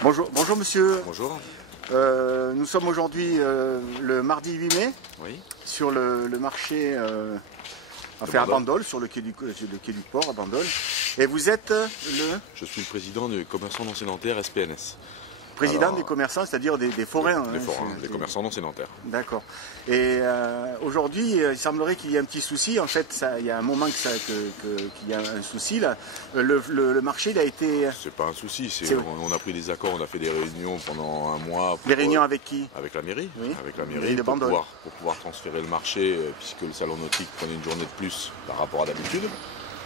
Bonjour, bonjour monsieur. Bonjour. Nous sommes aujourd'hui le mardi 8 mai Oui. sur le marché à Bandol, sur le quai du port à Bandol. Et vous êtes Je suis le président des commerçants non sédentaires SPNS. président des commerçants, c'est-à-dire des forains. Des forains, des commerçants non sédentaires. D'accord. Et aujourd'hui, il semblerait qu'il y ait un petit souci. En fait, il y a un moment qu'il y a un souci là. Le marché, il a été... C'est pas un souci. On a pris des accords, on a fait des réunions pendant un mois. Des réunions avec qui? Avec la mairie. Oui. Avec la mairie de pour Bandol. pouvoir transférer le marché, puisque le salon nautique prenait une journée de plus par rapport à d'habitude.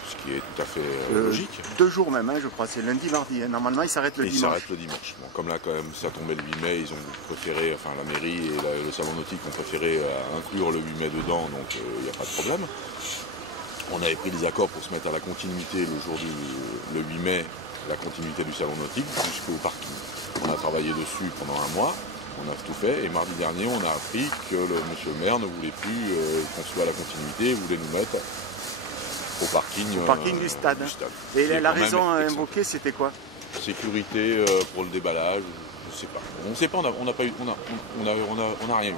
Ce qui est tout à fait logique. 2 jours même, hein, je crois, c'est lundi, mardi. Hein. Normalement, il s'arrête le dimanche. Il s'arrête le dimanche. Bon, comme là, quand même, ça tombait le 8 mai, ils ont préféré, enfin la mairie et le salon nautique ont préféré inclure le 8 mai dedans, donc il n'y a pas de problème. On avait pris des accords pour se mettre à la continuité le jour le 8 mai, la continuité du salon nautique jusqu'au parking. On a travaillé dessus pendant un mois. On a tout fait et mardi dernier, on a appris que monsieur le maire ne voulait plus qu'on soit à la continuité, voulait nous mettre au parking du stade. Et la raison invoquée, c'était quoi? Sécurité pour le déballage, je sais pas. On ne sait pas, on n'a rien eu.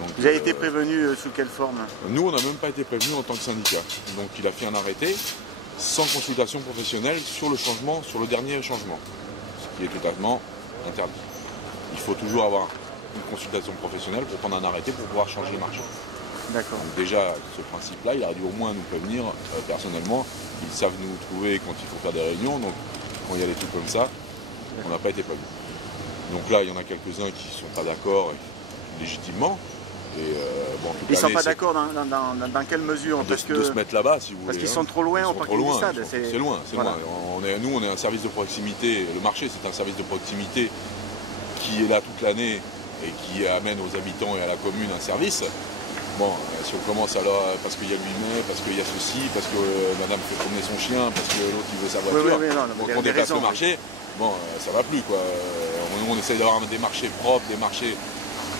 Donc, vous avez été prévenu sous quelle forme? Nous, on n'a même pas été prévenu en tant que syndicat. Donc il a fait un arrêté sans consultation professionnelle sur le changement, sur le dernier changement, ce qui est totalement interdit. Il faut toujours avoir une consultation professionnelle pour prendre un arrêté pour pouvoir changer le marché. D'accord. Donc déjà, ce principe-là, il aurait dû au moins nous prévenir personnellement. Ils savent nous trouver quand il faut faire des réunions, donc quand il y a des trucs comme ça, on n'a pas été prévenus. Donc là, il y en a quelques-uns qui ne sont pas d'accord légitimement. Et, bon, en tout ils ne cas, sont pas d'accord dans quelle mesure? De se mettre là-bas, si vous voulez. Parce qu'ils sont trop loin au parking du stade. C'est loin, c'est voilà. loin. Nous, on est un service de proximité. Le marché, c'est un service de proximité qui est là toute l'année et qui amène aux habitants et à la commune un service. Bon, si on commence alors parce qu'il y a le 8 mai, parce qu'il y a ceci, parce que madame fait promener son chien, parce que l'autre il veut sa voiture, donc on dépasse le marché, bon, ça va plus quoi. On essaye d'avoir des marchés propres, des marchés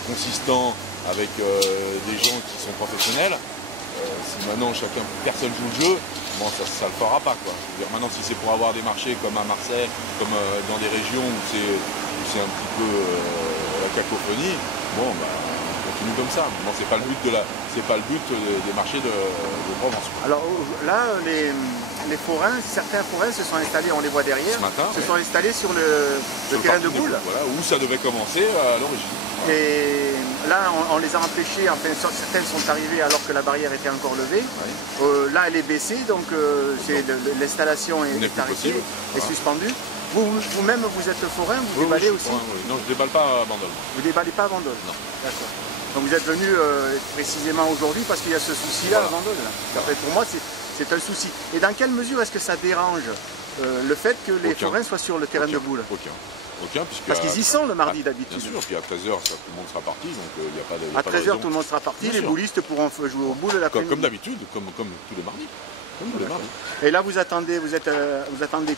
consistants, avec des gens qui sont professionnels. Si maintenant personne joue le jeu, bon, ça le fera pas quoi. Je veux dire, maintenant si c'est pour avoir des marchés comme à Marseille, comme dans des régions où c'est un petit peu la cacophonie, bon bah comme ça. Bon, c'est pas le but des marchés de Provence. Alors là, les forains, certains forains se sont installés, on les voit derrière, sont installés sur le terrain de boule. Voilà, où ça devait commencer à l'origine. Et là, on les a empêchés, enfin, certaines sont arrivées alors que la barrière était encore levée. Oui. Là, elle est baissée, donc l'installation est arrêtée, est suspendue. Vous-même, vous êtes forain, vous déballez aussi? Oui. Non, je ne déballe pas à Bandol. Vous ne déballez pas à Bandol? Non. D'accord. Donc vous êtes venu précisément aujourd'hui parce qu'il y a ce souci-là à Bandol. Voilà. Pour moi, c'est un souci. Et dans quelle mesure est-ce que ça dérange le fait que les forains soient sur le terrain de boule? Aucun, parce qu'ils y sont le mardi d'habitude. Bien sûr, puis à 13h, tout le monde sera parti, donc il n'y a pas de... À 13h, tout le monde sera parti, les boulistes pourront jouer aux boules l'après-midi. Comme d'habitude, comme tous les mardis. Et là, vous attendez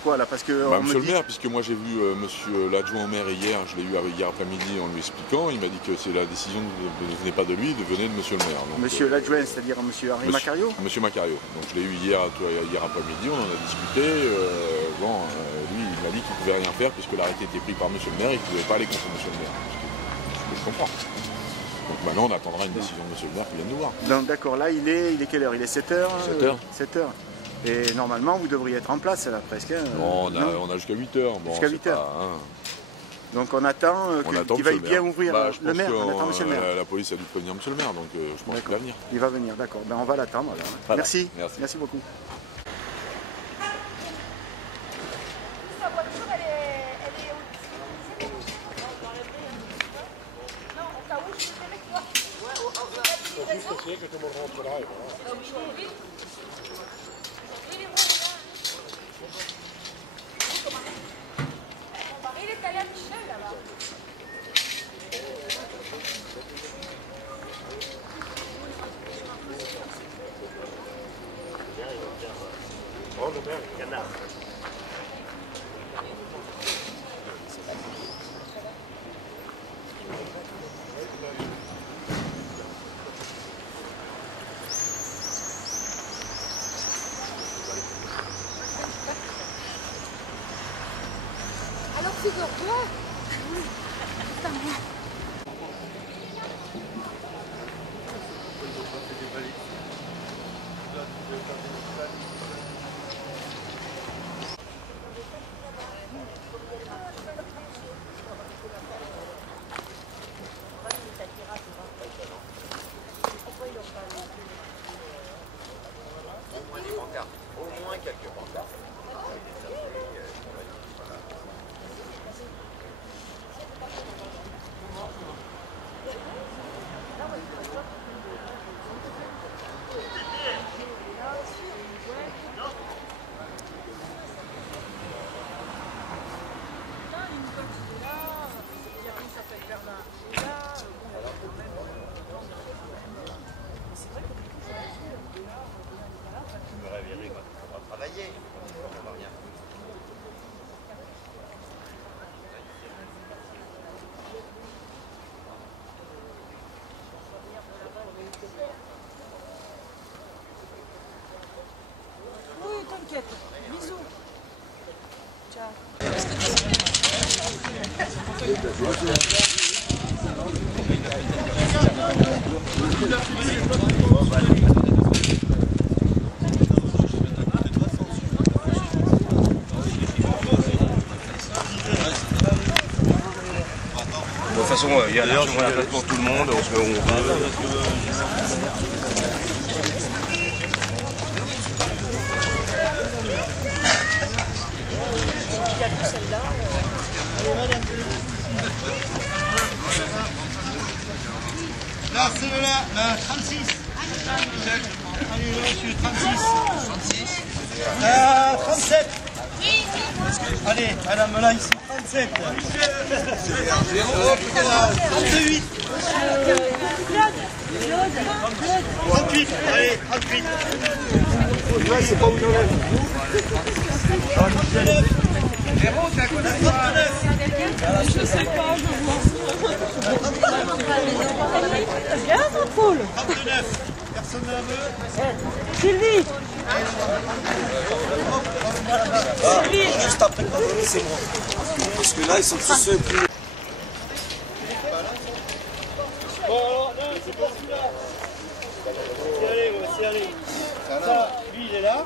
quoi là? Parce que monsieur le maire, puisque moi j'ai vu monsieur l'adjoint au maire hier, je l'ai eu hier après-midi en lui expliquant, il m'a dit que c'est la décision ne venait pas de lui, venait de monsieur le maire. Donc, monsieur l'adjoint, c'est-à-dire monsieur Henri Macario? Monsieur Macario. Donc je l'ai eu hier après-midi, on en a discuté. Lui, il m'a dit qu'il ne pouvait rien faire puisque l'arrêté était pris par monsieur le maire et qu'il ne pouvait pas aller contre monsieur le maire. Ce que je comprends. Donc maintenant, on attendra une décision de monsieur le maire qui vient nous voir. Donc d'accord, là, il est quelle heure? Il est 7h? 7h. 7h. Et normalement, vous devriez être en place, là, presque. Non, on a jusqu'à 8h. Bon, jusqu'à 8h. Donc on attend qu'il veuille bien ouvrir le maire. On attend monsieur le maire. La police a dû prévenir monsieur le maire, donc je pense qu'il va venir. Il va venir, d'accord. Ben, on va l'attendre. Voilà. Merci beaucoup. Que tout le monde rentre là. Il est allé à Michel là-bas. Oh, le maire, canard. Au moins quelques pancartes. Travailler. Oui, t'inquiète. Bisous. Ciao. De toute façon, il y a largement la place pour tout le monde, on se met où on veut. Là, c'est là, 36. Allez, là, je suis 36. 37. Allez, madame, là, ici, 37. 38. 38. Allez, 38. Là, c'est pas où j'en ai. 39. Je sais pas, bien, ma poule. 39. Personne ne la veut. Sylvie. Sylvie. Juste après le pardonner, c'est moi. Parce que là, ils sont tous ceux plus... Bon, alors, non, c'est pas celui-là. C'est allé, ouais, c'est allé. Ça, lui, il est là.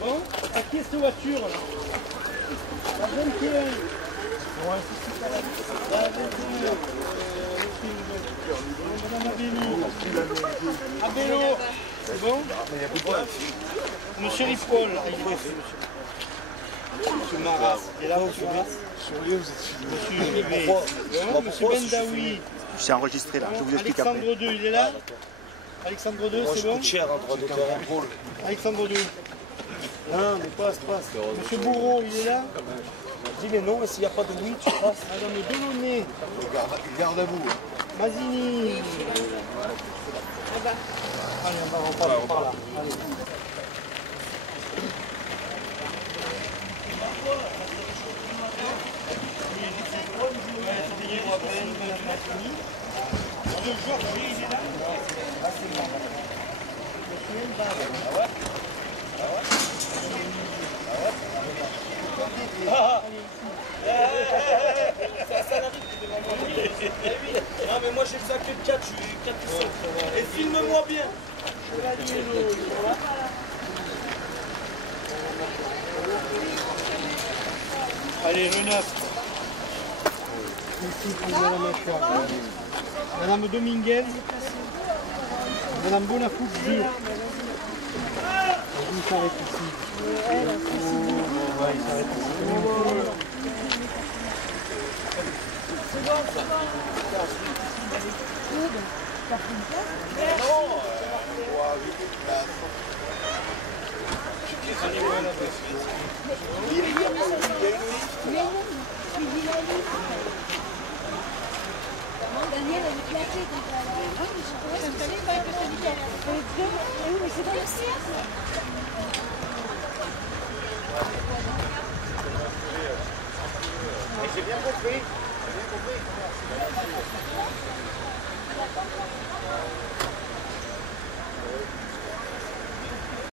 Bon, à qui est cette voiture là? La 21. Ouais, c'est ça. La 21. Madame Abélie. À vélo. C'est bon? Monsieur Ripoll. Monsieur Maras. Il est là, monsieur Maras. Monsieur Rivet. Monsieur Bendaoui. Je suis enregistré là, je vous explique après. Alexandre 2, il est là? Alexandre 2, c'est bon? cher en droit d'auteur en drôle. Alexandre 2. Non, mais passe. Monsieur Bourreau, il est là? Dis mais non, mais s'il n'y a pas de oui, tu passes. Madame Delaunay. Garde à vous. Mazini. Allez, on part par là. Allez. Le Georges, il est là? Non mais moi j'ai ça que 4, je suis 4 ou 5. Et filme-moi bien. Allez, le 9. Madame Dominguez. Madame Bonafou. Je s'arrête ici. Il s'arrête ici. Daniel, elle est plaquée quand elle a... Oui, mais je pourrais s'installer quand même celui qui a l'air. Oui, mais c'est dans le ciel. J'ai bien compris.